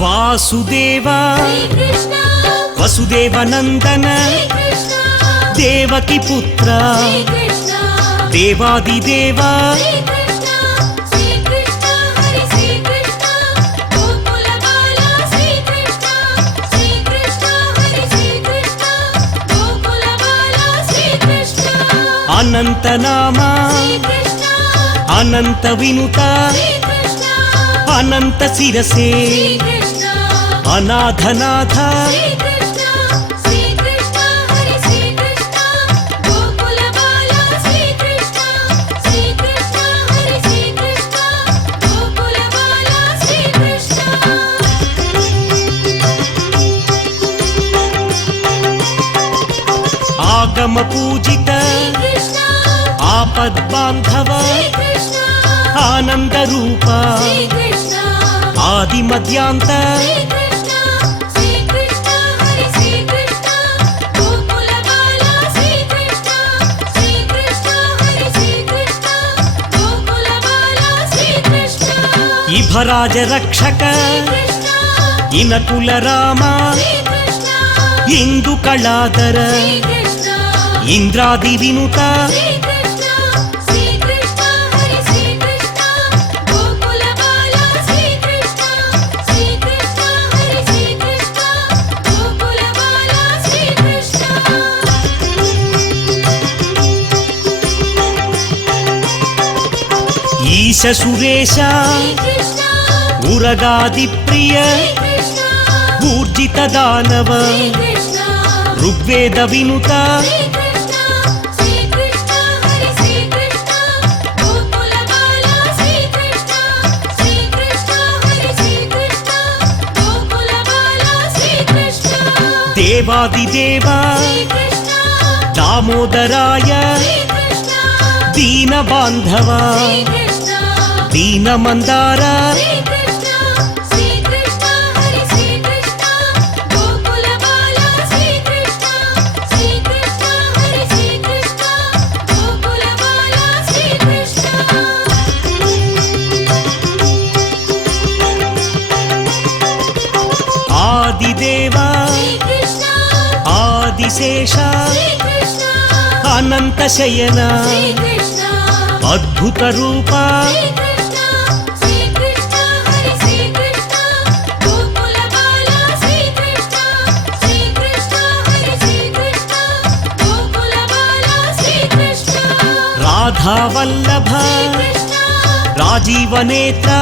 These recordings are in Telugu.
वासुदेवा वसुदेवनंदन देवकी पुत्र देवादिदेवा अनंत नामा अनंत विनुता अनंत शिरसे अनाथनाथ आगम पूजित आपद बांधव आनंद रूप आदि मध्यांत इभराज रक्षक इनकुल राम इंदु कलाधर इंद्रादि विनुता ईश सुरेश उरगादि प्रिय ऊर्जित दानव ऋग्वेद विनुता देवादिदेवा दामोदराय दीन बांधवा दीन मंदार आदिदेवा आदिशेष अनंत शयन अद्भुत रूप राधा वल्लभ राजीव नेत्र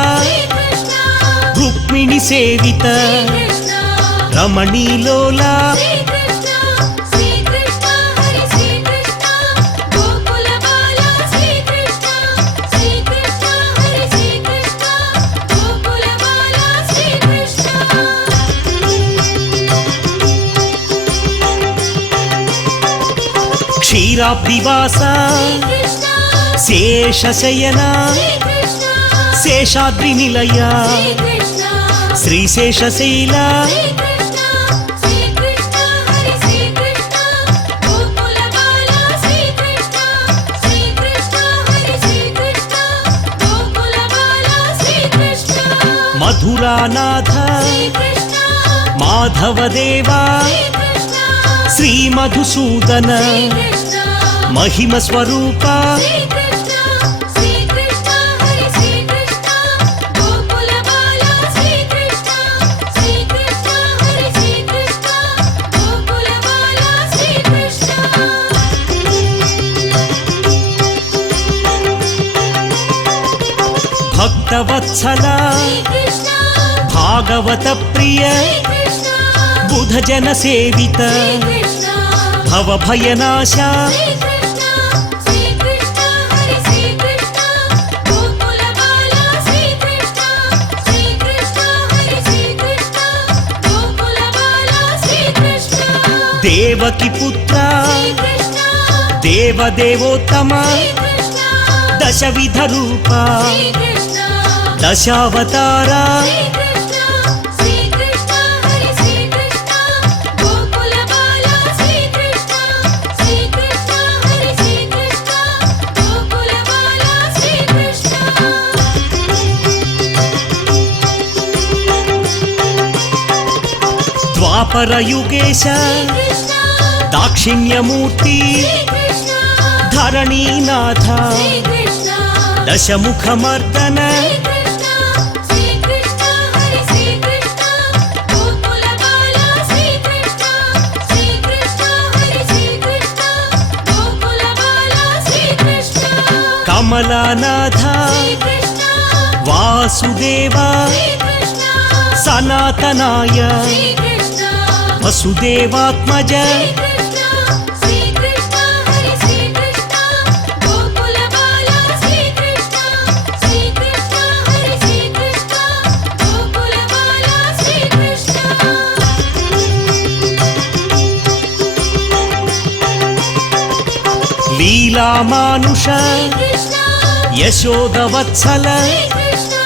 रुक्मिणी सेवित रमणी लोला क्षीराब्धिवास शेषशयन शेषाद्रिनिलय श्रीशेषशैल मधुरानाथ माधवदेवा श्री मधुसूदन महिम स्वरूप भक्तवत्सला भागवत प्रिय बुध जन सेवित भव भयनाशा దేవకి పుత్ర శ్రీకృష్ణ దేవదేవోత్తమ శ్రీకృష్ణ దశవిధ రూప శ్రీకృష్ణ దశావతార శ్రీకృష్ణ శ్రీకృష్ణ హరి శ్రీకృష్ణ గోకుల బాల శ్రీకృష్ణ శ్రీకృష్ణ హరి శ్రీకృష్ణ గోకుల బాల శ్రీకృష్ణ ద్వాపర యుగేశ శ్రీకృష్ణ దాక్షిణ్యమూర్తి శ్రీకృష్ణ ధరణీనాథ శ్రీకృష్ణ దశముఖమర్దన శ్రీకృష్ణ శ్రీకృష్ణ హరి శ్రీకృష్ణ గోకుల బాల శ్రీకృష్ణ శ్రీకృష్ణ హరి శ్రీకృష్ణ గోకుల బాల శ్రీకృష్ణ కమలానాథ శ్రీకృష్ణ వాసుదేవ శ్రీకృష్ణ సనాతనాయ శ్రీకృష్ణ వసుదేవాత్మజ శ్రీకృష్ణ శ్రీకృష్ణ హరి శ్రీకృష్ణ గోకుల బాల శ్రీకృష్ణ శ్రీకృష్ణ హరి శ్రీకృష్ణ గోకుల బాల శ్రీకృష్ణ లీలామానుష శ్రీకృష్ణ యశోదవత్సల శ్రీకృష్ణ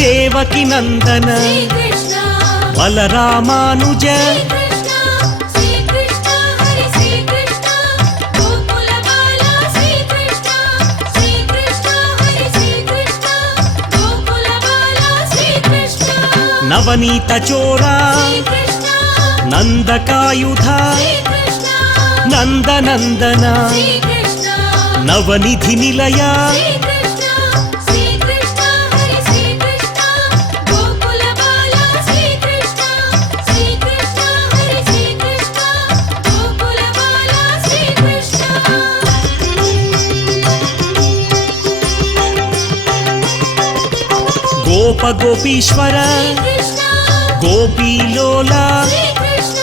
దేవకి నందన శ్రీకృష్ణ బలరామానుజ శ్రీకృష్ణ శ్రీకృష్ణ హరి శ్రీకృష్ణ గోకుల బాల శ్రీకృష్ణ శ్రీకృష్ణ హరి శ్రీకృష్ణ గోకుల బాల శ్రీకృష్ణ నవనీత చోరా శ్రీకృష్ణ నందకాయుధ శ్రీకృష్ణ నందనందన శ్రీకృష్ణ నవనిధి నిలయ శ్రీకృష్ణ శ్రీకృష్ణ హరి శ్రీకృష్ణ గోకుల బాల శ్రీకృష్ణ శ్రీకృష్ణ హరి శ్రీకృష్ణ గోకుల బాల శ్రీకృష్ణ గోప గోపీశ్వర శ్రీకృష్ణ గోపీలోల శ్రీకృష్ణ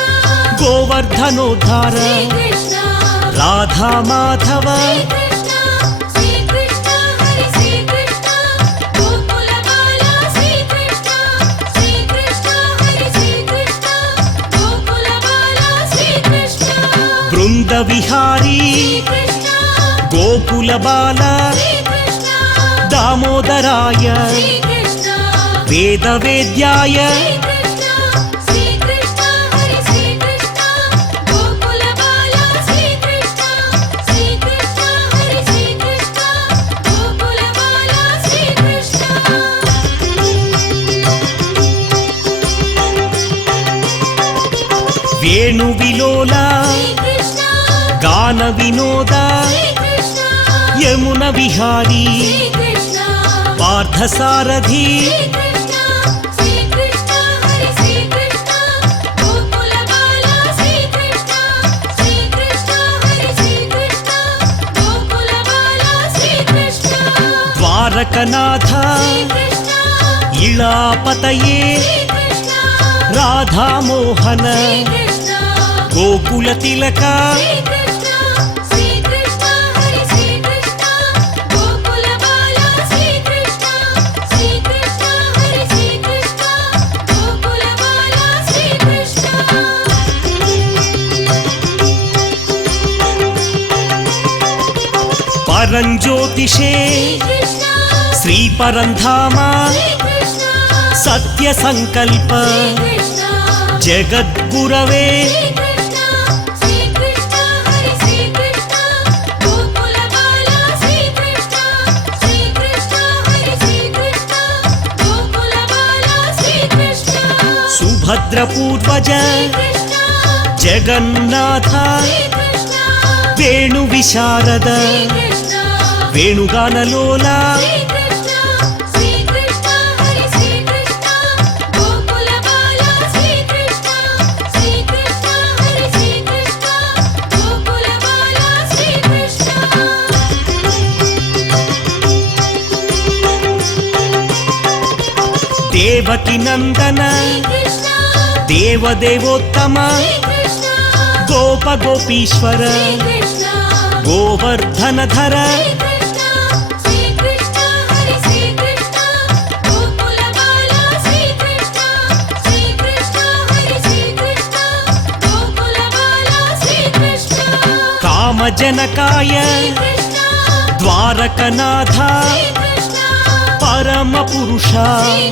గోవర్ధనోద్ధార శ్రీకృష్ణ రాధా మాధవ శ్రీకృష్ణ శ్రీకృష్ణ హరి శ్రీకృష్ణ గోకుల బాల శ్రీకృష్ణ శ్రీకృష్ణ హరి శ్రీకృష్ణ గోకుల బాల శ్రీకృష్ణ బృంద విహారీ శ్రీకృష్ణ గోకుల బాల శ్రీకృష్ణ దామోదరాయ శ్రీకృష్ణ వేద వేద్యాయ శ్రీకృష్ణ శ్రీకృష్ణ హరి శ్రీకృష్ణ గోకుల బాల శ్రీకృష్ణ శ్రీకృష్ణ హరి శ్రీకృష్ణ గోకుల బాల శ్రీకృష్ణ వేణు విలోల శ్రీకృష్ణ గాన వినోద శ్రీకృష్ణ యమున విహారీ శ్రీకృష్ణ పార్థసారథి శ్రీకృష్ణ శ్రీకృష్ణ హరి శ్రీకృష్ణ గోకుల బాల శ్రీకృష్ణ శ్రీకృష్ణ హరి శ్రీకృష్ణ గోకుల బాల శ్రీకృష్ణ ద్వారకనాథ శ్రీకృష్ణ ఇళాపతయే శ్రీకృష్ణ రాధామోహన శ్రీకృష్ణ గోకుల తిలక శ్రీకృష్ణ శ్రీకృష్ణ హరి శ్రీకృష్ణ గోకుల బాల శ్రీకృష్ణ శ్రీకృష్ణ హరి శ్రీకృష్ణ గోకుల బాల శ్రీకృష్ణ పరంజ్యోతిషే శ్రీకృష్ణ శ్రీ పరంధామ శ్రీకృష్ణ సత్య సంకల్ప శ్రీకృష్ణ జగద్గురవే శ్రీకృష్ణ శ్రీకృష్ణ హరి శ్రీకృష్ణ గోకుల బాల శ్రీకృష్ణ శ్రీకృష్ణ హరి శ్రీకృష్ణ గోకుల బాల శ్రీకృష్ణ సుభద్ర పూర్వజ శ్రీకృష్ణ జగన్నాథ శ్రీకృష్ణ వేణు విశారద శ్రీకృష్ణ వేణుగానలోల శ్రీకృష్ణ శ్రీకృష్ణ హరి శ్రీకృష్ణ గోకుల బాల శ్రీకృష్ణ శ్రీకృష్ణ హరి శ్రీకృష్ణ గోకుల బాల శ్రీకృష్ణ దేవకి నందన శ్రీకృష్ణ దేవదేవోత్తమ శ్రీకృష్ణ గోప గోపీశ్వర శ్రీకృష్ణ గోవర్ధనధర శ్రీకృష్ణ శ్రీకృష్ణ హరి శ్రీకృష్ణ గోకుల బాల శ్రీకృష్ణ శ్రీకృష్ణ హరి శ్రీకృష్ణ గోకుల బాల రామజనకాయ కృష్ణ ద్వారకనాథ కృష్ణ పరమ పురుష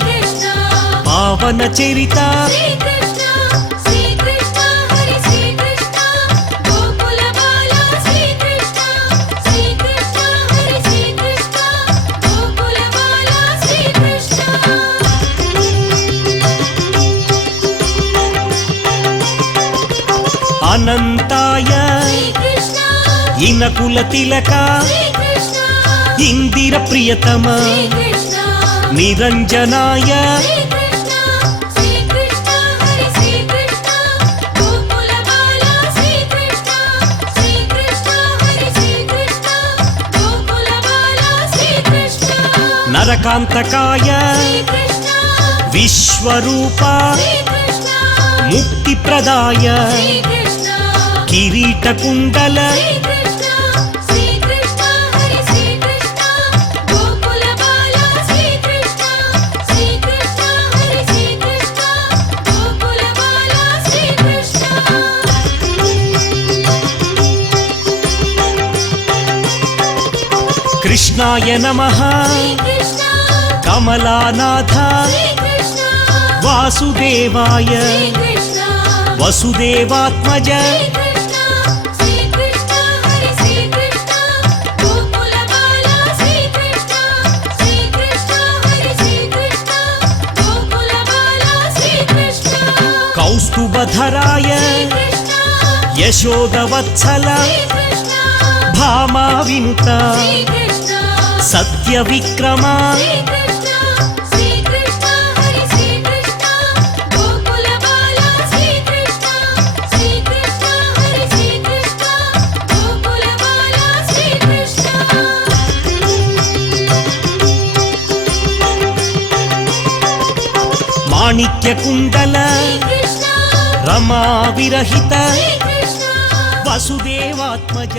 కృష్ణ పావన చరిత కృష్ణ శ్రీ కృష్ణ హరి శ్రీ కృష్ణ గోకుల బాల శ్రీ కృష్ణ శ్రీ కృష్ణ హరి శ్రీ కృష్ణ గోకుల బాల శ్రీ కృష్ణ అనంతాయ శ్రీ కృష్ణ ఇనకుల తిలక శ్రీ కృష్ణ ఇందిర ప్రియతమ శ్రీ కృష్ణ నిరంజనాయ శ్రీ కృష్ణ శ్రీ కృష్ణ హరి శ్రీ కృష్ణ గోకుల బాల శ్రీ కృష్ణ శ్రీ కృష్ణ హరి శ్రీ కృష్ణ గోకుల బాల శ్రీ కృష్ణ నరకాంతకాయ శ్రీ కృష్ణ విశ్వరూప శ్రీ కృష్ణ ముక్తి ప్రదాయ శ్రీ కృష్ణ కిరీట కుండల శ్రీ కృష్ణ శ్రీ కృష్ణ హరి శ్రీ కృష్ణ గోకుల బాల శ్రీ కృష్ణ శ్రీ కృష్ణ హరి శ్రీ కృష్ణ గోకుల బాల శ్రీ కృష్ణ కృష్ణాయ నమః శ్రీ కృష్ణ కమలానాథ శ్రీ కృష్ణ వాసుదేవాయ శ్రీ కృష్ణ వసుదేవాత్మజ శ్రీ కృష్ణ శ్రీ కృష్ణ హరి శ్రీ కృష్ణ గోకుల బాల శ్రీ కృష్ణ శ్రీ కృష్ణ హరి శ్రీ కృష్ణ గోకుల బాల శ్రీ కృష్ణ కౌస్తుభధరాయ శ్రీ కృష్ణ యశోదవత్సల శ్రీ కృష్ణ భామా వినుత శ్రీ కృష్ణ సత్య విక్రమ శ్రీ కృష్ణ శ్రీ కృష్ణ హరి శ్రీ కృష్ణ గోకుల బాల శ్రీ కృష్ణ శ్రీ కృష్ణ హరి శ్రీ కృష్ణ గోకుల బాల శ్రీ కృష్ణ మాణిక్య కుండల శ్రీ కృష్ణ రమా విరహిత శ్రీ కృష్ణ వసుదేవాత్మజ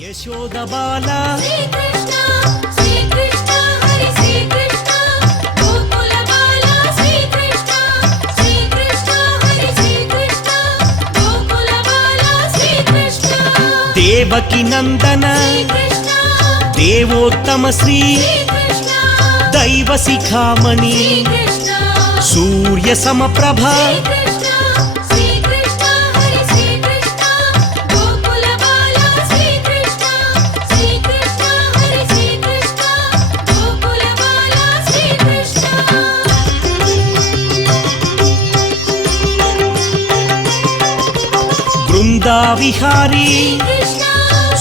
యశోద బాల శ్రీ కృష్ణ శ్రీ కృష్ణ హరి శ్రీ కృష్ణ గోకుల బాల శ్రీ కృష్ణ శ్రీ కృష్ణ హరి శ్రీ కృష్ణ గోకుల బాల శ్రీ కృష్ణ దేవకి నందన శ్రీ కృష్ణ దేవోత్తమ శ్రీ శ్రీ కృష్ణ దైవ శిఖామణి శ్రీ కృష్ణ సూర్య సమప్రభ శ్రీ కృష్ణ విహారీ కృష్ణ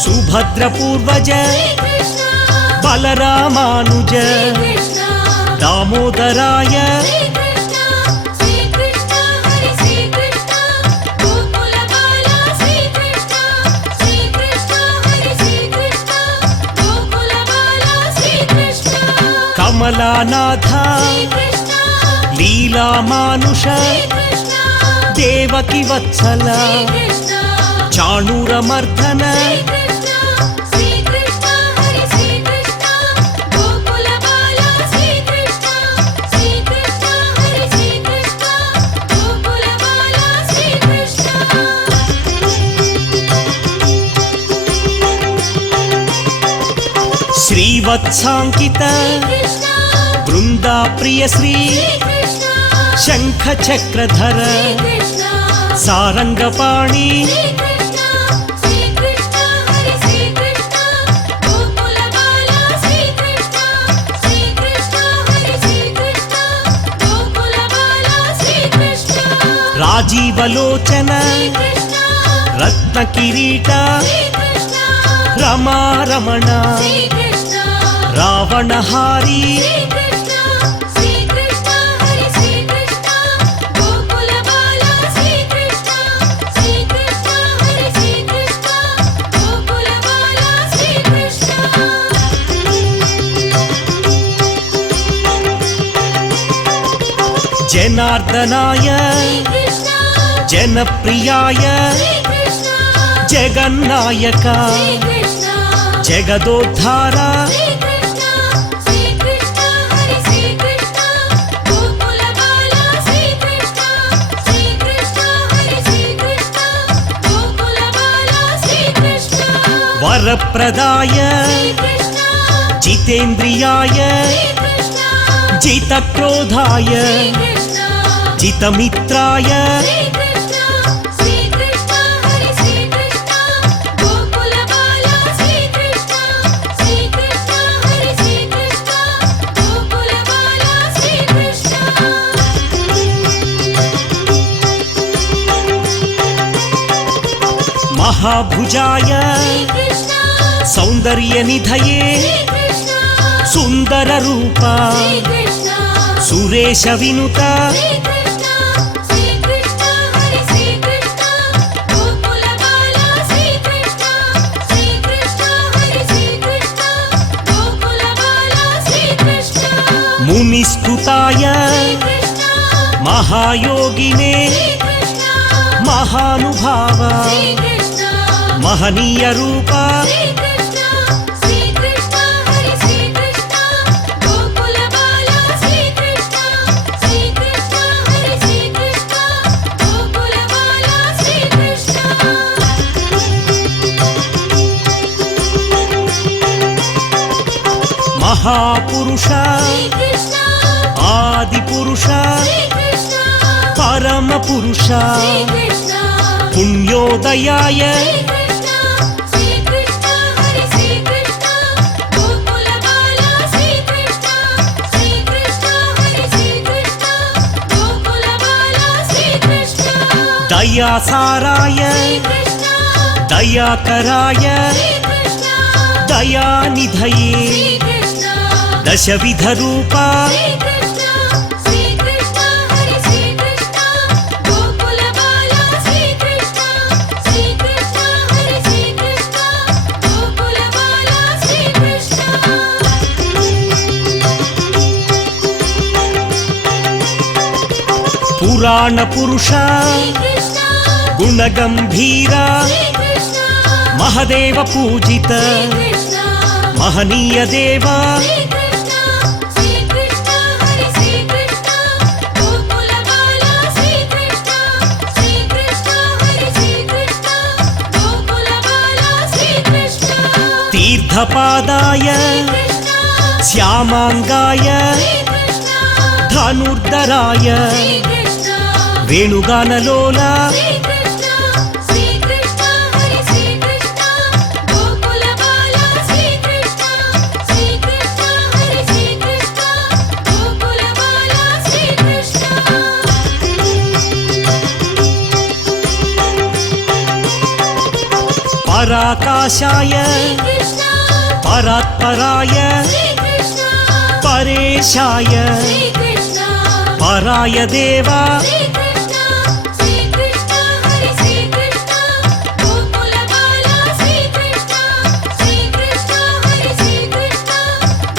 సుభద్ర పూర్వజ కృష్ణ బలరామానుజ కృష్ణ దామోదరాయ కృష్ణ శ్రీ కృష్ణ హరి శ్రీ కృష్ణ గోకుల బాల శ్రీ కృష్ణ శ్రీ కృష్ణ హరి శ్రీ కృష్ణ గోకుల బాల శ్రీ కృష్ణ కమలానాథ శ్రీ కృష్ణ లీలామానుష శ్రీ కృష్ణ దేవకి వత్సల శ్రీ కృష్ణ చాణూరమర్దన శ్రీ కృష్ణ శ్రీ కృష్ణ హరి శ్రీ కృష్ణ గోకుల బాల శ్రీ కృష్ణ శ్రీ కృష్ణ హరి శ్రీ కృష్ణ గోకుల బాల శ్రీ కృష్ణ శ్రీవత్సాంకిత కృష్ణ బృందా ప్రియ శ్రీ శ్రీ కృష్ణ శంఖ చక్రధర శ్రీ కృష్ణ సారంగపాణి శ్రీ కృష్ణ శ్రీ కృష్ణ హరి శ్రీ కృష్ణ గోకుల బాల శ్రీ కృష్ణ శ్రీ కృష్ణ హరి శ్రీ కృష్ణ గోకుల బాల శ్రీ కృష్ణ రాజీవలోచన శ్రీ కృష్ణ రత్న కిరీట శ్రీ కృష్ణ రమారమణ శ్రీ కృష్ణ రావణహారి శ్రీ కృష్ణ శ్రీ కృష్ణ హరి శ్రీ కృష్ణ గోకుల బాల శ్రీ కృష్ణ శ్రీ కృష్ణ హరి శ్రీ కృష్ణ గోకుల బాల శ్రీ కృష్ణ జనార్దనాయ శ్రీ కృష్ణ జనప్రియాయ శ్రీ కృష్ణ జగన్నాయక శ్రీ కృష్ణ జగదోద్ధార శ్రీ కృష్ణ శ్రీ కృష్ణ హరి శ్రీ కృష్ణ గోకుల బాల శ్రీ కృష్ణ శ్రీ కృష్ణ హరి శ్రీ కృష్ణ గోకుల బాల శ్రీ కృష్ణ వరప్రదాయ శ్రీ కృష్ణ జితేంద్రియాయ శ్రీ కృష్ణ జితక్రోధాయ శ్రీ కృష్ణ జితమిత్రాయ శ్రీ కృష్ణ శ్రీ కృష్ణ హరి శ్రీ కృష్ణ గోకుల బాల శ్రీ కృష్ణ శ్రీ కృష్ణ హరి శ్రీ కృష్ణ గోకుల బాల శ్రీ కృష్ణ మహాభుజాయ శ్రీ కృష్ణ సౌందర్య నిధయే శ్రీ కృష్ణ సుందర రూప శ్రీ కృష్ణ సురేశ వినుత శ్రీ కృష్ణ శ్రీ కృష్ణ హరి శ్రీ కృష్ణ గోకుల బాల శ్రీ కృష్ణ శ్రీ కృష్ణ హరి శ్రీ కృష్ణ గోకుల బాల శ్రీ కృష్ణ మునిస్తుతాయ శ్రీ కృష్ణ మహాయోగినే శ్రీ కృష్ణ మహానుభావ శ్రీ కృష్ణ మహనీయ రూప శ్రీ కృష్ణ శ్రీ కృష్ణ హరి శ్రీ కృష్ణ గోకుల బాల శ్రీ కృష్ణ శ్రీ కృష్ణ హరి శ్రీ కృష్ణ గోకుల బాల శ్రీ కృష్ణ మహాపురుష శ్రీ కృష్ణ ఆది పురుష శ్రీ కృష్ణ పరమ పురుష శ్రీ కృష్ణ పుణ్యోదయాయ శ్రీ కృష్ణ శ్రీ కృష్ణ హరి శ్రీ కృష్ణ గోకుల బాల శ్రీ కృష్ణ శ్రీ కృష్ణ హరి శ్రీ కృష్ణ గోకుల బాల శ్రీ కృష్ణ దయాసారాయ శ్రీ కృష్ణ దయాకరాయ శ్రీ కృష్ణ దయానిధయే శ్రీ కృష్ణ దశవిధ రూప శ్రీ కృష్ణ శ్రీ కృష్ణ హరి శ్రీ కృష్ణ గోకుల బాల శ్రీ కృష్ణ శ్రీ కృష్ణ హరి శ్రీ కృష్ణ గోకుల బాల శ్రీ కృష్ణ పురాణ పురుష శ్రీ కృష్ణ గుణగంభీర శ్రీ కృష్ణ మహదేవ పూజిత శ్రీ కృష్ణ మహనీయ దేవ శ్రీ కృష్ణ శ్రీ కృష్ణ హరి శ్రీ కృష్ణ గోకుల బాల శ్రీ కృష్ణ శ్రీ కృష్ణ హరి శ్రీ కృష్ణ గోకుల బాల శ్రీ కృష్ణ తీర్థపాదాయ శ్రీ కృష్ణ శ్యామాంగాయ శ్రీ కృష్ణ ధనుర్ధరాయ శ్రీ కృష్ణ వేణుగానలోల శ్రీ కృష్ణ శ్రీ కృష్ణ హరి శ్రీ కృష్ణ గోకుల బాల శ్రీ కృష్ణ శ్రీ కృష్ణ హరి శ్రీ కృష్ణ గోకుల బాల శ్రీ కృష్ణ पराकाशाय श्रीकृष्ण परात्पराय श्रीकृष्ण परेशाय श्रीकृष्ण पराय देवा श्रीकृष्ण श्रीकृष्ण हरि श्रीकृष्ण गोकुलबाला श्रीकृष्ण श्रीकृष्ण हरि श्रीकृष्ण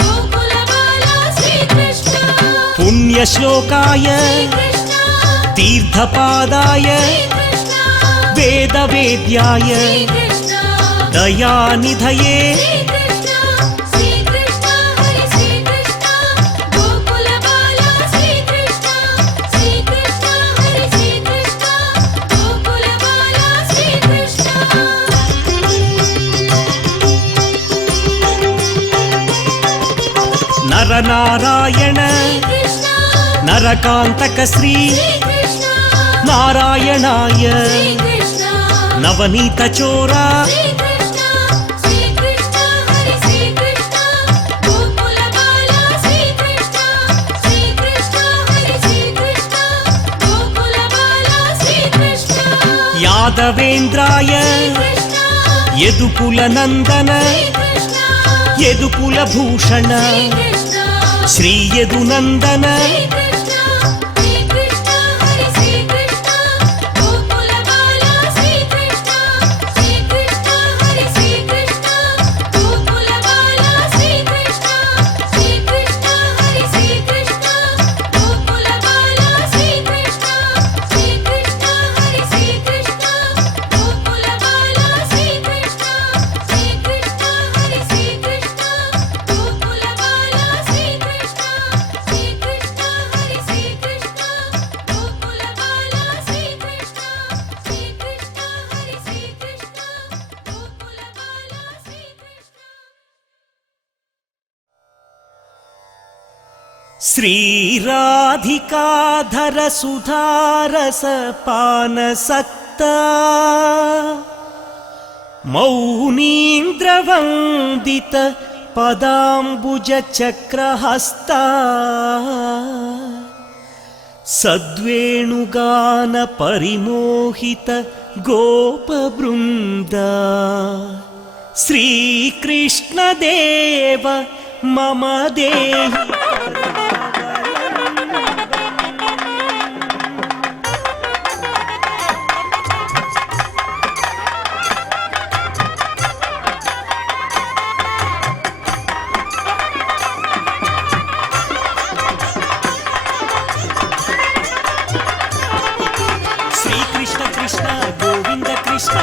गोकुलबाला श्रीकृष्ण पुण्यश्लोकाय श्रीकृष्ण तीर्थपादाय श्रीकृष्ण वेदवेद्याय श्रीकृष्ण दयानिधये श्रीकृष्ण श्रीकृष्ण हरि श्रीकृष्ण गोकुलबाला श्रीकृष्ण श्रीकृष्ण हरि श्रीकृष्ण गोकुलबाला श्रीकृष्ण नरनारायण श्रीकृष्ण नरकान्तक श्री श्रीकृष्ण नारायणाय श्रीकृष्ण नवनीतचोरा श्रीकृष्ण श्रीकृष्ण हरि श्रीकृष्ण गोकुलबाला श्रीकृष्ण श्रीकृष्ण हरि श्रीकृष्ण गोकुलबाला श्रीकृष्ण यादवेन्द्राय श्रीकृष्ण यदुकुलनन्दन श्रीकृष्ण यदुकुलभूषण श्रीकृष्ण श्री यदुनन्दन श्रीकृष्ण श्रीकृष्ण हरि श्रीकृष्ण गोकुलबाला श्रीकृष्ण श्रीकृष्ण हरि श्रीकृष्ण गोकुलबाला श्रीकृष्ण श्रीकृष्ण हरि श्रीकृष्ण गोकुलबाला श्रीकृष्ण श्रीकृष्ण हरि श्रीकृष्ण गोकुलबाला श्रीकृष्ण श्रीकृष्ण हरि श्रीकृष्ण गोकुलबाला श्रीकृष्ण श्रीकृष्ण हरि श्रीकृष्ण गोकुलबाला श्रीकृष्ण श्रीकृष्ण हरि श्रीकृष्ण गोकुलबाला श्रीकृष्ण श्रीराधिकाधर सुधारस पानसक्ता मौनीन्द्रवन्दित पदाम्बुजचक्रहस्ता सद्वेणुगान परिमोहित गोपवृन्दा श्रीकृष्णदेव मम देहि श्रीकृष्ण कृष्ण गोविन्द कृष्ण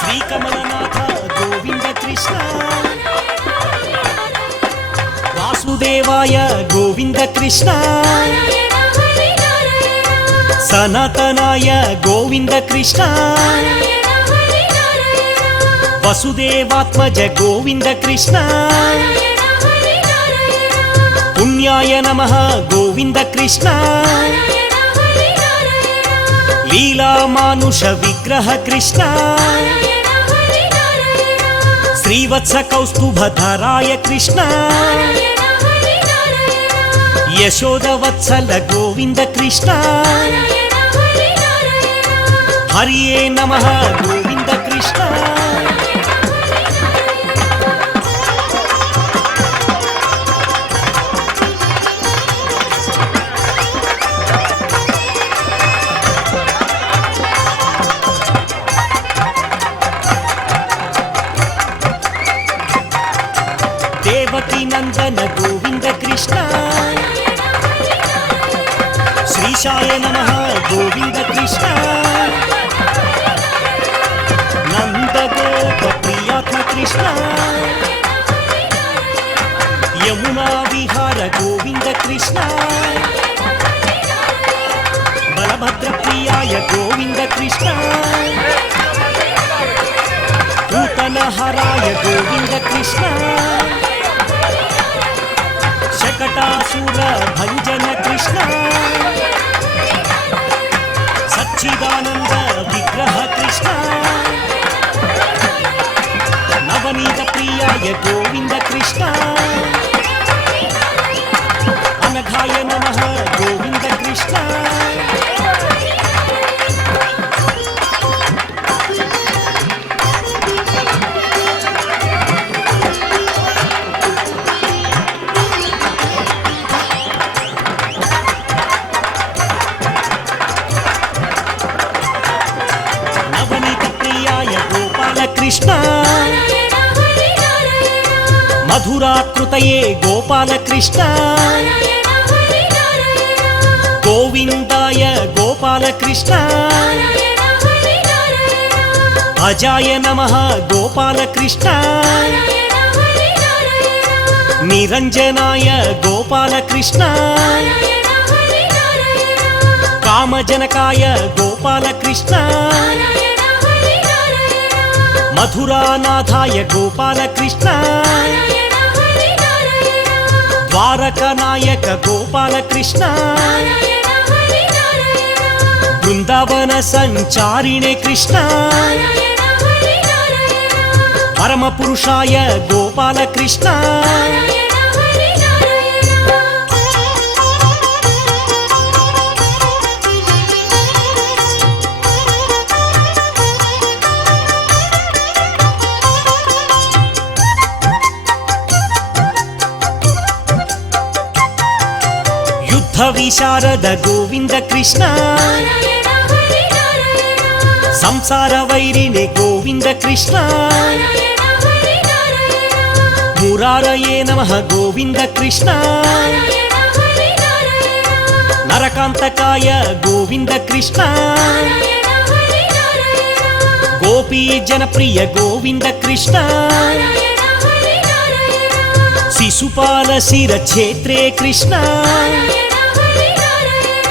श्रीकमलनाथ गोविन्द कृष्ण वासुदेवाय गोविन्द कृष्ण नारायण हरि नारायण सनातनाय गोविन्द कृष्ण नारायण हरि नारायण वसुदेवात्मज गोविन्द कृष्ण नारायण हरि नारायण पुण्याय नमः गोविन्द कृष्ण नारायण हरि नारायण लीला मानुष विग्रह कृष्ण नारायण हरि नारायण श्रीवत्स कौस्तुभधराय कृष्ण नारायण हरि नारायण यशोदवत्सल गोविन्द कृष्ण नारायण हरि नारायण हरिये नमः गोविन्द कृष्ण देवकी नंदन गोविन्द कृष्ण श्रीशाय नमः गोविन्द कृष्ण नंद गोप प्रियात्म कृष्ण यमुना विहार गोविन्द कृष्ण बलभद्र प्रियाय गोविन्द कृष्ण पूतनहराय गोविन्द कृष्ण शकटासुर भंजन कृष्ण सच्चिदानंद विग्रह कृष्ण नवनीत प्रियाय गोविन्द कृष्ण अनघाय नमः गोविन्द कृष्ण మధురాకృతయే గోపాలకృష్ణ నారాయణ హరి నారాయణ గోవిందాయ గోపాలకృష్ణ నారాయణ హరి నారాయణ అజాయ నమః గోపాలకృష్ణ నారాయణ హరి నారాయణ నిరంజనాయ గోపాలకృష్ణ నారాయణ హరి నారాయణ కామజనకాయ గోపాలకృష్ణ నారాయణ హరి నారాయణ మధురానాథాయ గోపాలకృష్ణ నారాయణ హరి నారాయణ ద్వారకనాయక గోపాలకృష్ణ నారాయణ హరి నారాయణ బృందావన సంచారిణే కృష్ణ నారాయణ హరి నారాయణ పరమ పురుషాయ గోపాలకృష్ణ నారాయణ హరి నారాయణ యుద్ధ విశారద గోవింద కృష్ణ నారాయణ హరి నారాయణ సంసార వైరిణి గోవింద కృష్ణ నారాయణ హరి నారాయణ మురారయే నమః గోవింద కృష్ణ నారాయణ హరి నారాయణ నరకాంతకాయ గోవింద కృష్ణ నారాయణ హరి నారాయణ గోపీ జనప్రియ గోవింద కృష్ణ నారాయణ హరి నారాయణ శిశుపాల శిరక్షేత్రే కృష్ణ నారాయణ హరి నారాయణ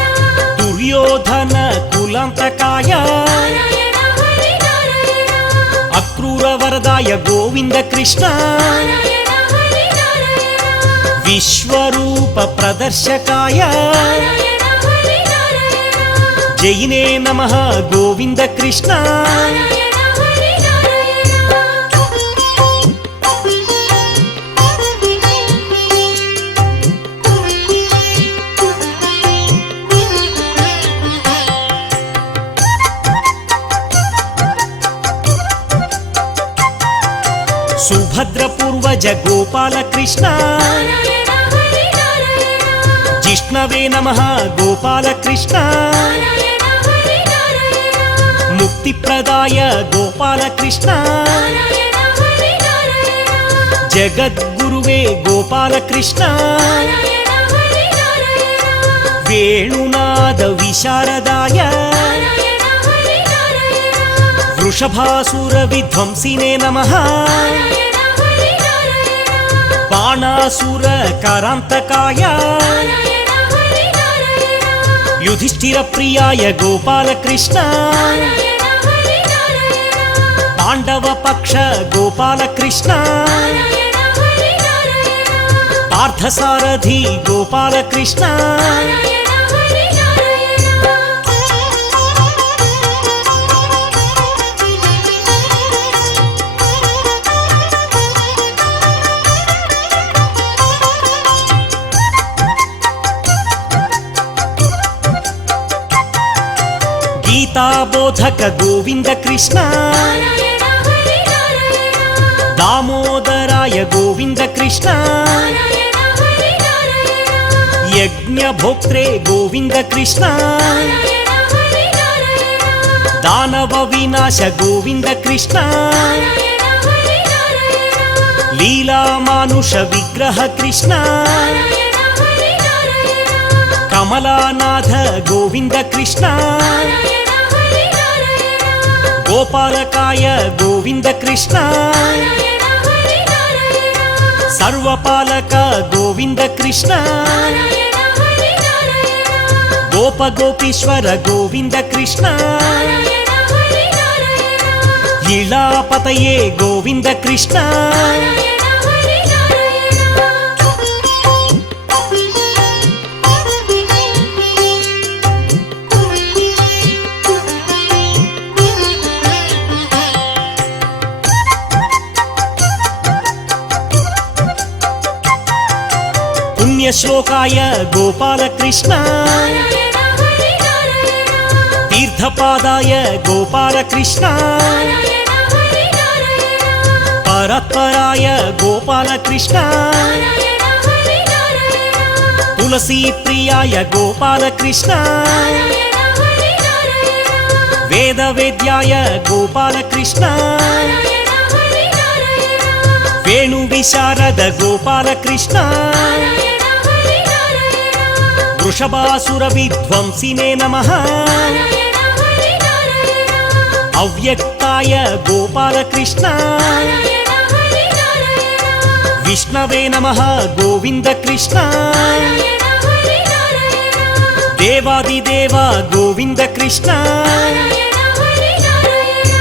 దుర్యోధన కులాంతకాయ నారాయణ హరి నారాయణ అక్రూర వరదాయ గోవింద కృష్ణ నారాయణ హరి నారాయణ విశ్వరూప ప్రదర్శకాయ నారాయణ హరి నారాయణ జైనే నమః గోవింద కృష్ణ నారాయణ హరి నారాయణ సుభద్ర పూర్వజ గోపాలకృష్ణ నారాయణ హరి నారాయణ జిష్ణవే నమః గోపాలకృష్ణ నారాయణ హరి నారాయణ ముక్తిప్రదాయ గోపాలకృష్ణ నారాయణ హరి నారాయణ జగద్గురువే గోపాలకృష్ణ నారాయణ హరి నారాయణ వేణునాద విశారదాయ నారాయణ హరి నారాయణ వృషభాసుర విధ్వంసినే నమః నారాయణ హరి నారాయణ బాణాసుర కరాంతకాయ నారాయణ హరి నారాయణ యుధిష్ఠిర ప్రియాయ గోపాలకృష్ణ నారాయణ హరి నారాయణ పాండవ పక్ష గోపాలకృష్ణ నారాయణ హరి నారాయణ పార్థసారథి గోపాలకృష్ణ నారాయణ హరి నారాయణ గీతాబోధక గోవింద కృష్ణ నారాయణ హరి నారాయణ దామోదరాయ గోవింద కృష్ణ నారాయణ హరి నారాయణ యజ్ఞభోక్త్రే గోవింద కృష్ణ నారాయణ హరి నారాయణ దానవ వినాశ గోవింద కృష్ణ నారాయణ హరి నారాయణ లీలామానుష విగ్రహ కృష్ణ నారాయణ హరి నారాయణ కమలానాథ గోవింద కృష్ణ నారాయణ హరి నారాయణ గోపాలకాయ గోవింద కృష్ణ నారాయణ హరి నారాయణ సర్వపాలక గోవింద కృష్ణ నారాయణ హరి నారాయణ గోప గోపీశ్వర గోవింద కృష్ణ నారాయణ హరి నారాయణ లీలాపతయే గోవింద కృష్ణ నారాయణ హరి నారాయణ పుణ్యశ్లోకాయ గోపాలకృష్ణ నారాయణ హరి నారాయణ తీర్థపాదాయ గోపాలకృష్ణ నారాయణ హరి నారాయణ పరత్పరాయ గోపాలకృష్ణ నారాయణ హరి నారాయణ తులసీ ప్రియాయ గోపాలకృష్ణ నారాయణ హరి నారాయణ వేద వేద్యాయ గోపాలకృష్ణ నారాయణ హరి నారాయణ ವೇಣು ವಿಶಾರದ ಗೋಪಾಲಕೃಷ್ಣ ನಾರಾಯಣ ಹರಿ ನಾರಾಯಣ ವೃಷಭಾಸುರ ವಿಧ್ವಂಸಿನೇ ನಮಃ ನಾರಾಯಣ ಹರಿ ನಾರಾಯಣ ಅವ್ಯಕ್ತಾಯ ಗೋಪಾಲಕೃಷ್ಣ ನಾರಾಯಣ ಹರಿ ನಾರಾಯಣ ವಿಷ್ಣವೇ ನಮಃ ಗೋವಿಂದ ಕೃಷ್ಣ ನಾರಾಯಣ ಹರಿ ನಾರಾಯಣ ದೇವಾದಿದೇವ ಗೋವಿಂದ ಕೃಷ್ಣ ನಾರಾಯಣ ಹರಿ ನಾರಾಯಣ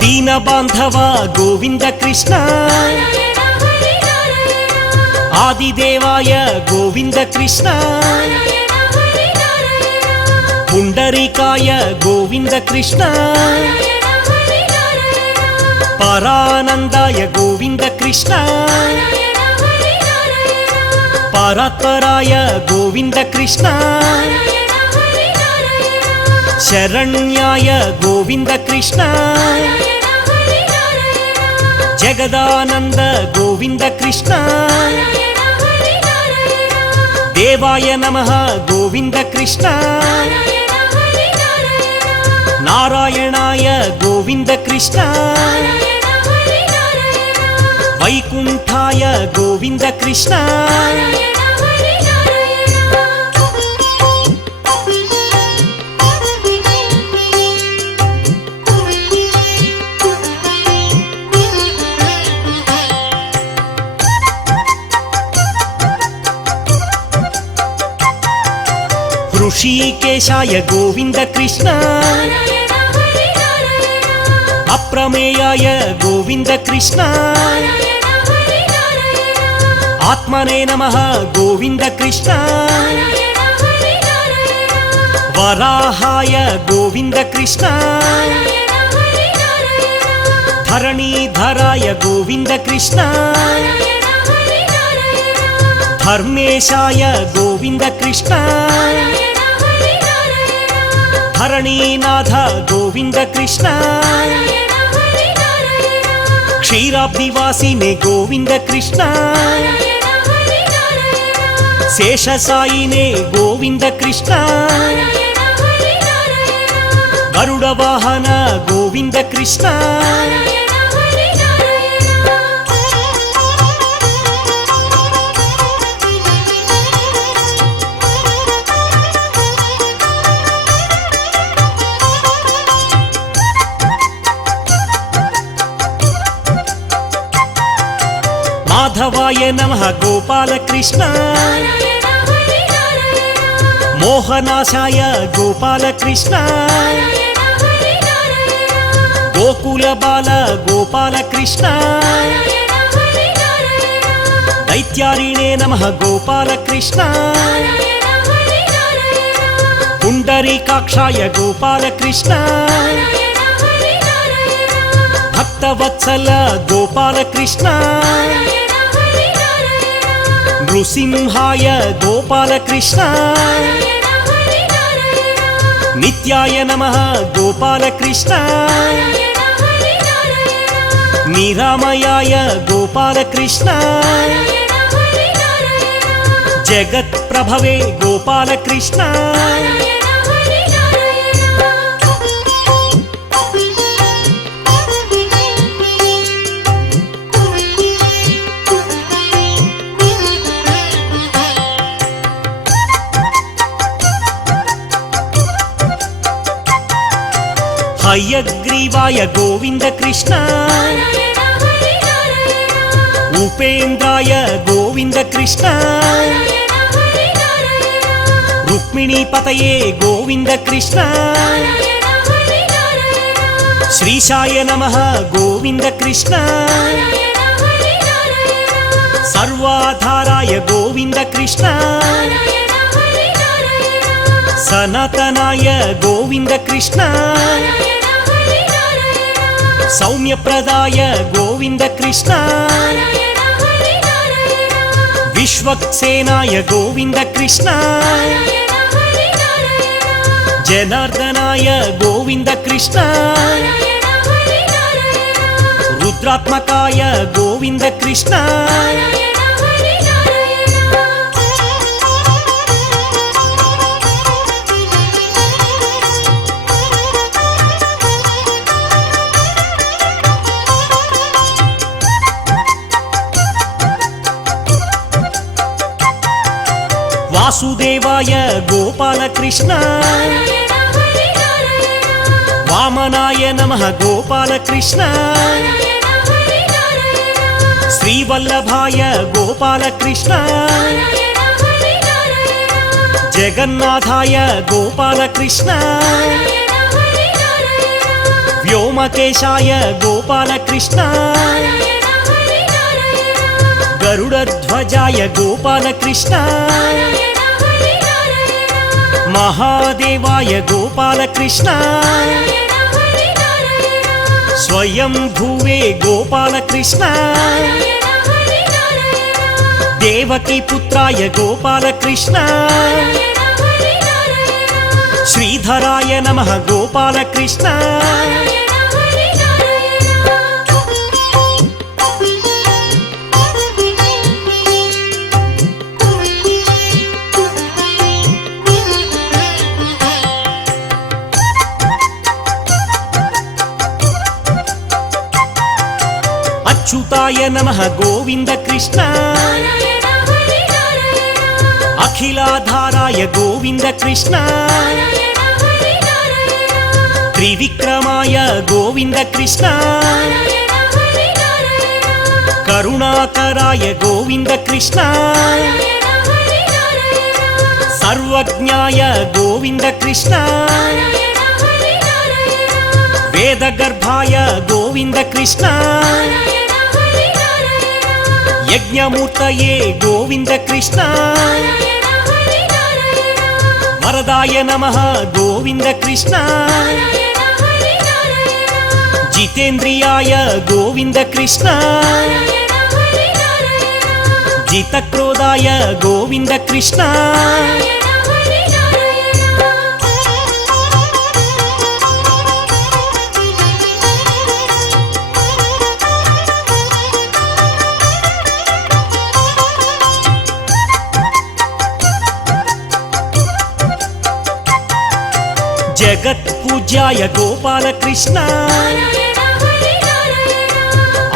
ದೀನ ಬಾಂಧವ ಗೋವಿಂದ ಕೃಷ್ಣ ನಾರಾಯಣ ಹರಿ ನಾರಾಯಣ ಆದಿದೇವಾಯ ಗೋವಿಂದ ಕೃಷ್ಣ ನಾರಾಯಣ ಹರಿ ನಾರಾಯಣ ಪುಂಡರೀಕಾಯ ಗೋವಿಂದ ಕೃಷ್ಣ ನಾರಾಯಣ ಹರಿ ನಾರಾಯಣ ಪರಾನಂದಾಯ ಗೋವಿಂದ ಕೃಷ್ಣ ನಾರಾಯಣ ಹರಿ ನಾರಾಯಣ ಪರಾತ್ಪರಾಯ ಗೋವಿಂದ ಕೃಷ್ಣ ನಾರಾಯಣ ಹರಿ ನಾರಾಯಣ ಶರಣ್ಯಾಯ ಗೋವಿಂದ ಕೃಷ್ಣ ನಾರಾಯಣ ಹರಿ ನಾರಾಯಣ ಜಗದಾನಂದ ಗೋವಿಂದ ಕೃಷ್ಣ ನಾರಾಯಣ ಹರಿ ನಾರಾಯಣ ದೇವಾಯ ನಮಃ ಗೋವಿಂದ ಕೃಷ್ಣ ನಾರಾಯಣ ಹರಿ ನಾರಾಯಣ ನಾರಾಯಣಾಯ ಗೋವಿಂದ ಕೃಷ್ಣ ನಾರಾಯಣ ಹರಿ ನಾರಾಯಣ ವೈಕುಂಠಾಯ ಗೋವಿಂದ ಕೃಷ್ಣ ನಾರಾಯಣ ಹರಿ ನಾರಾಯಣ ಋಷಿಕೇಶಾಯ ಗೋವಿಂದ ಕೃಷ್ಣ ನಾರಾಯಣ ಹರಿ ನಾರಾಯಣ ಅಪ್ರಮೇಯಾಯ ಗೋವಿಂದ ಕೃಷ್ಣ ನಾರಾಯಣ ಹರಿ ನಾರಾಯಣ ಆತ್ಮನೇ ನಮಃ ಗೋವಿಂದ ಕೃಷ್ಣ ನಾರಾಯಣ ಹರಿ ನಾರಾಯಣ ವರಾಹಾಯ ಗೋವಿಂದ ಕೃಷ್ಣ ನಾರಾಯಣ ಹರಿ ನಾರಾಯಣ ಧರಣೀಧರಾಯ ಗೋವಿಂದ ಕೃಷ್ಣ ನಾರಾಯಣ ಹರಿ ನಾರಾಯಣ ಧರ್ಮೇಶಾಯ ಗೋವಿಂದ ಕೃಷ್ಣ ನಾರಾಯಣ ಹರಿ ನಾರಾಯಣ ಧರಣೀನಾಥ ಗೋವಿಂದ ಕೃಷ್ಣ ನಾರಾಯಣ ಹರಿ ನಾರಾಯಣ ಕ್ಷೀರಾಬ್ಧಿವಾಸಿನೇ ಗೋವಿಂದ ಕೃಷ್ಣ ನಾರಾಯಣ ಹರಿ ನಾರಾಯಣ ಶೇಷಸಾಯಿನೇ ಗೋವಿಂದ ಕೃಷ್ಣ ನಾರಾಯಣ ಹರಿ ನಾರಾಯಣ ಗರುಡ ವಾಹನ ಗೋವಿಂದ ಕೃಷ್ಣ ನಾರಾಯಣ ಹರಿ ನಾರಾಯಣ ಮಾಧವಾಯ ನಮಃ ಗೋಪಾಲಕೃಷ್ಣ ನಾರಾಯಣ ಹರಿ ನಾರಾಯಣ ಮೋಹನಾಶಾಯ ಗೋಪಾಲಕೃಷ್ಣ ನಾರಾಯಣ ಹರಿ ನಾರಾಯಣ ಗೋಕುಲ ಬಾಲ ಗೋಪಾಲಕೃಷ್ಣ ನಾರಾಯಣ ಹರಿ ನಾರಾಯಣ ದೈತ್ಯಾರಿಣೇ ನಮಃ ಗೋಪಾಲಕೃಷ್ಣ ನಾರಾಯಣ ಹರಿ ನಾರಾಯಣ ಪುಂಡರೀಕಾಕ್ಷಾಯ ಗೋಪಾಲಕೃಷ್ಣ ನಾರಾಯಣ ಹರಿ ನಾರಾಯಣ ಭಕ್ತವತ್ಸಲ ಗೋಪಾಲಕೃಷ್ಣ ನಾರಾಯಣ ಹರಿ ನಾರಾಯಣ ನೃಸಿಂಹಾಯ ಗೋಪಾಲಕೃಷ್ಣ ನಾರಾಯಣ ಹರಿ ನಾರಾಯಣ ನಿತ್ಯಾಯ ನಮಃ ಗೋಪಾಲಕೃಷ್ಣ ನಾರಾಯಣ ಹರಿ ನಾರಾಯಣ ನಿರಾಮಯಾಯ ಗೋಪಾಲಕೃಷ್ಣ ನಾರಾಯಣ ಹರಿ ನಾರಾಯಣ ಜಗತ್ಪ್ರಭವೇ ಗೋಪಾಲಕೃಷ್ಣ ನಾರಾಯಣ ಹರಿ ನಾರಾಯಣ ಹಯಗ್ರೀವಾಯ ಗೋವಿಂದ ಕೃಷ್ಣ ನಾರಾಯಣ ಹರಿ ನಾರಾಯಣ ಉಪೇಂದ್ರಾಯ ಗೋವಿಂದ ಕೃಷ್ಣ ನಾರಾಯಣ ಹರಿ ನಾರಾಯಣ ರುಕ್ಮಿಣಿ ಪತಯೇ ಗೋವಿಂದ ಕೃಷ್ಣ ನಾರಾಯಣ ಹರಿ ನಾರಾಯಣ ಶ್ರೀಶಾಯ ನಮಃ ಗೋವಿಂದ ಕೃಷ್ಣ ನಾರಾಯಣ ಹರಿ ನಾರಾಯಣ ಸರ್ವಾಧಾರಾಯ ಗೋವಿಂದ ಕೃಷ್ಣ ನಾರಾಯಣ ಹರಿ ನಾರಾಯಣ ಸನಾತನಾಯ ಗೋವಿಂದ ಕೃಷ್ಣ ನಾರಾಯಣ ಹರಿ ನಾರಾಯಣ ಸೌಮ್ಯಪ್ರದಾಯ ಗೋವಿಂದ ಕೃಷ್ಣ ನಾರಾಯಣ ಹರಿ ನಾರಾಯಣ ವಿಶ್ವಕ್ಸೇನಾಯ ಗೋವಿಂದ ಕೃಷ್ಣ ನಾರಾಯಣ ಹರಿ ನಾರಾಯಣ ಜನಾರ್ದನಾಯ ಗೋವಿಂದ ಕೃಷ್ಣ ನಾರಾಯಣ ಹರಿ ನಾರಾಯಣ రుద్రాత్మకాయ గోవింద కృష్ణ నారాయణ హరి నారాయణ వాసుదేవాయ గోపాల కృష్ణ నారాయణ హరి నారాయణ వామనాయ నమః గోపాల కృష్ణ నారాయణ హరి నారాయణ శ్రీవల్లభాయ గోపాల కృష్ణ నారాయణ హరి నారాయణ జగన్నాథాయ గోపాల కృష్ణ నారాయణ హరి నారాయణ వ్యోమకేశాయ గోపాల కృష్ణ నారాయణ హరి నారాయణ గరుడధ్వజాయ గోపాల కృష్ణ నారాయణ హరి నారాయణ మహాదేవాయ గోపాల కృష్ణ నారాయణ హరి నారాయణ స్వయం భూవే గోపాల కృష్ణ నారాయణ హరి నారాయణ దేవకీ పుత్రాయ గోపాల కృష్ణ నారాయణ హరి నారాయణ శ్రీధరాయ నమః గోపాల కృష్ణ నారాయణ హరి నారాయణ అచ్యుతాయ నమః గోవింద కృష్ణ నారాయణ హరి నారాయణ అఖిలాధారాయ గోవింద కృష్ణ నారాయణ హరి నారాయణ త్రివిక్రమాయ గోవింద కృష్ణ నారాయణ హరి నారాయణ కరుణాకరాయ గోవింద కృష్ణ నారాయణ హరి నారాయణ సర్వజ్ఞాయ గోవింద కృష్ణ నారాయణ హరి నారాయణ వేదగర్భాయ గోవింద కృష్ణ నారాయణ హరి నారాయణ యజ్ఞమూర్తయే గోవింద కృష్ణ నారాయణ హరి నారాయణ వరదాయ నమః గోవింద కృష్ణ నారాయణ హరి నారాయణ జితేంద్రియాయ గోవింద కృష్ణ నారాయణ హరి నారాయణ జితక్రోధాయ గోవింద కృష్ణ నారాయణ హరి నారాయణ జగత్పూజ్యాయ గోపాల కృష్ణ నారాయణ హరి నారాయణ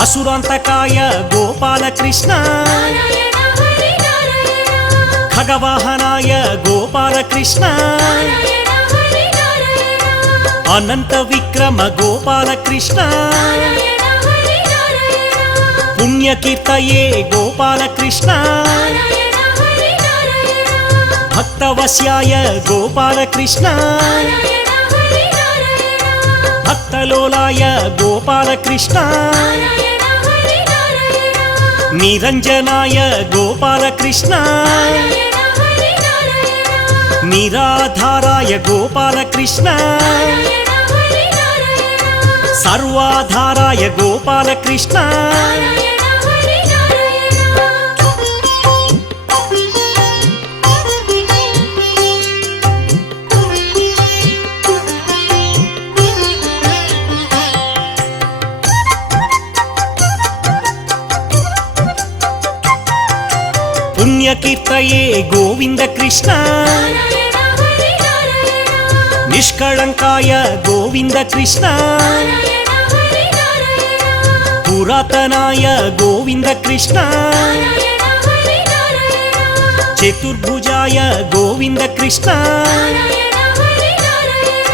అసురాంతకాయ గోపాల కృష్ణ నారాయణ హరి నారాయణ ఖగవాహనాయ గోపాల కృష్ణ నారాయణ హరి నారాయణ అనంత విక్రమ గోపాల కృష్ణ నారాయణ హరి నారాయణ పుణ్యకీర్తయే గోపాల కృష్ణ నారాయణ హరి నారాయణ భక్తవశ్యాయ గోపాల కృష్ణ నారాయణ హరి నారాయణ భక్తలోలాయ గోపాల కృష్ణ నారాయణ హరి నారాయణ నిరంజనాయ గోపాల కృష్ణ నారాయణ హరి నారాయణ నిరాధారాయ గోపాల కృష్ణ నారాయణ హరి నారాయణ సర్వాధారాయ గోపాల కృష్ణ నారాయణ హరి నారాయణ పుణ్యకీర్తయే గోవింద కృష్ణ నారాయణ హరి నారాయణ నిష్కళంకాయ గోవింద కృష్ణ నారాయణ హరి నారాయణ పురాతనాయ గోవింద కృష్ణ నారాయణ హరి నారాయణ చతుర్భుజాయ గోవింద కృష్ణ నారాయణ హరి నారాయణ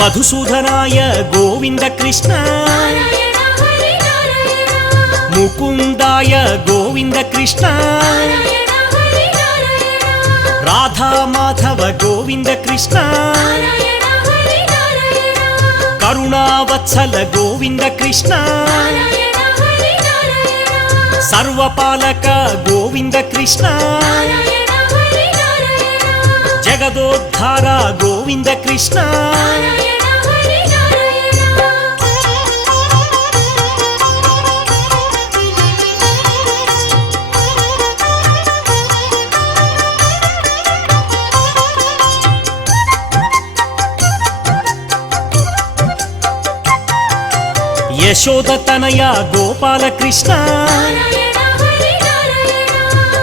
మధుసూదనాయ గోవింద కృష్ణ నారాయణ హరి నారాయణ ముకుందాయ గోవింద కృష్ణ నారాయణ హరి నారాయణ రాధా మాధవ గోవింద కృష్ణ నారాయణ హరి నారాయణ కరుణావత్సల గోవింద కృష్ణ నారాయణ హరి నారాయణ సర్వపాలక గోవింద కృష్ణ నారాయణ హరి నారాయణ జగదోద్ధార గోవింద కృష్ణ నారాయణ హరి నారాయణ యశోద తనయ గోపాల కృష్ణ నారాయణ హరి నారాయణ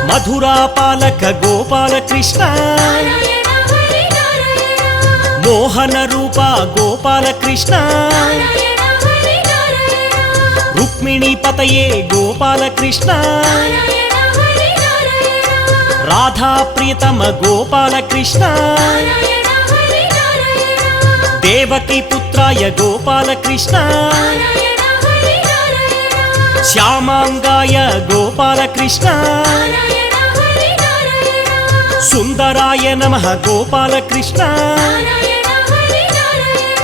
మధురా పాలక గోపాల కృష్ణ నారాయణ హరి నారాయణ మోహన రూప గోపాల కృష్ణ నారాయణ హరి నారాయణ రుక్మిణీ పతయే గోపాల కృష్ణ నారాయణ హరి నారాయణ రాధా ప్రియతమ గోపాల కృష్ణ నారాయణ హరి నారాయణ దేవకీ పుత్రాయ గోపాల కృష్ణ నారాయణ హరి నారాయణ శ్యామాంగాయ గోపాల కృష్ణ నారాయణ హరి నారాయణ సుందరాయ నమః గోపాల కృష్ణ నారాయణ హరి నారాయణ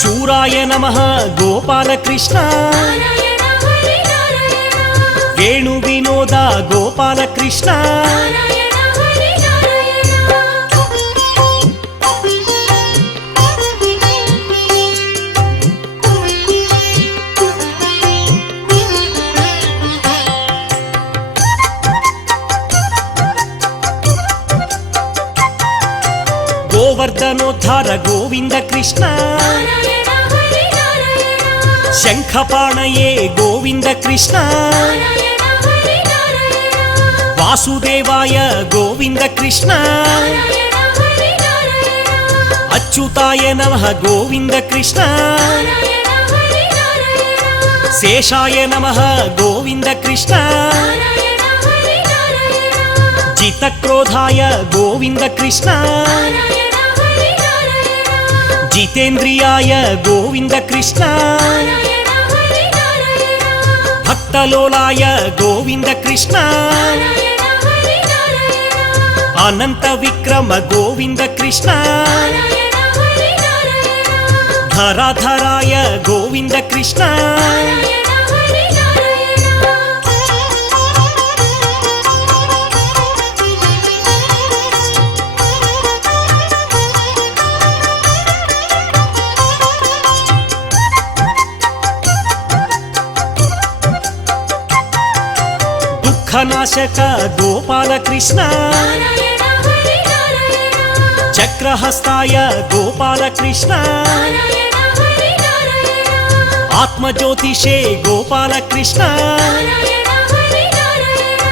శూరాయ నమః గోపాల కృష్ణ నారాయణ హరి నారాయణ వేణు వినోద గోపాల కృష్ణ నారాయణ హరి గోవర్ధనోద్ధార గోవింద కృష్ణ నారాయణ హరి నారాయణ శంఖపాణయే గోవింద కృష్ణ నారాయణ హరి నారాయణ వాసుదేవాయ గోవింద కృష్ణ నారాయణ హరి నారాయణ అచ్యుతాయ నమః గోవింద కృష్ణ నారాయణ హరి నారాయణ శేషాయ నమః గోవింద కృష్ణ నారాయణ హరి నారాయణ జితక్రోధాయ గోవింద కృష్ణ నారాయణ హరి నారాయణ జితేంద్రియాయ గోవింద కృష్ణ నారాయణ హరి నారాయణ భక్తలోలాయ గోవింద కృష్ణ నారాయణ హరి నారాయణ అనంత విక్రమ గోవింద కృష్ణ నారాయణ హరి నారాయణ ధరాధరాయ గోవింద కృష్ణ నారాయణ హరి నారాయణ దుఃఖనాశక గోపాల కృష్ణ నారాయణ హరి నారాయణ చక్రహస్తాయ గోపాల కృష్ణ నారాయణ హరి నారాయణ ఆత్మజ్యోతిషే గోపాల కృష్ణ నారాయణ హరి నారాయణ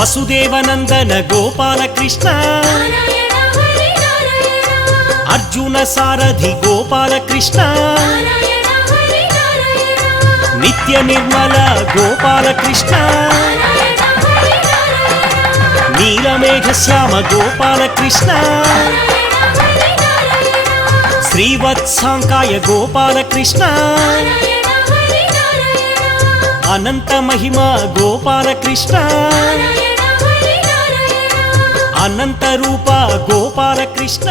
వసుదేవనందన గోపాల కృష్ణ నారాయణ హరి నారాయణ అర్జున సారథి గోపాల కృష్ణ నారాయణ హరి నారాయణ నిత్య నిర్మల గోపాల కృష్ణ నారాయణ హరి నారాయణ నీలమేఘ శ్యామ గోపాల కృష్ణ నారాయణ హరి నారాయణ శ్రీవత్సాంకాయ గోపాల కృష్ణ నారాయణ హరి నారాయణ అనంత మహిమ గోపాల కృష్ణ నారాయణ హరి నారాయణ అనంత రూప గోపాల కృష్ణ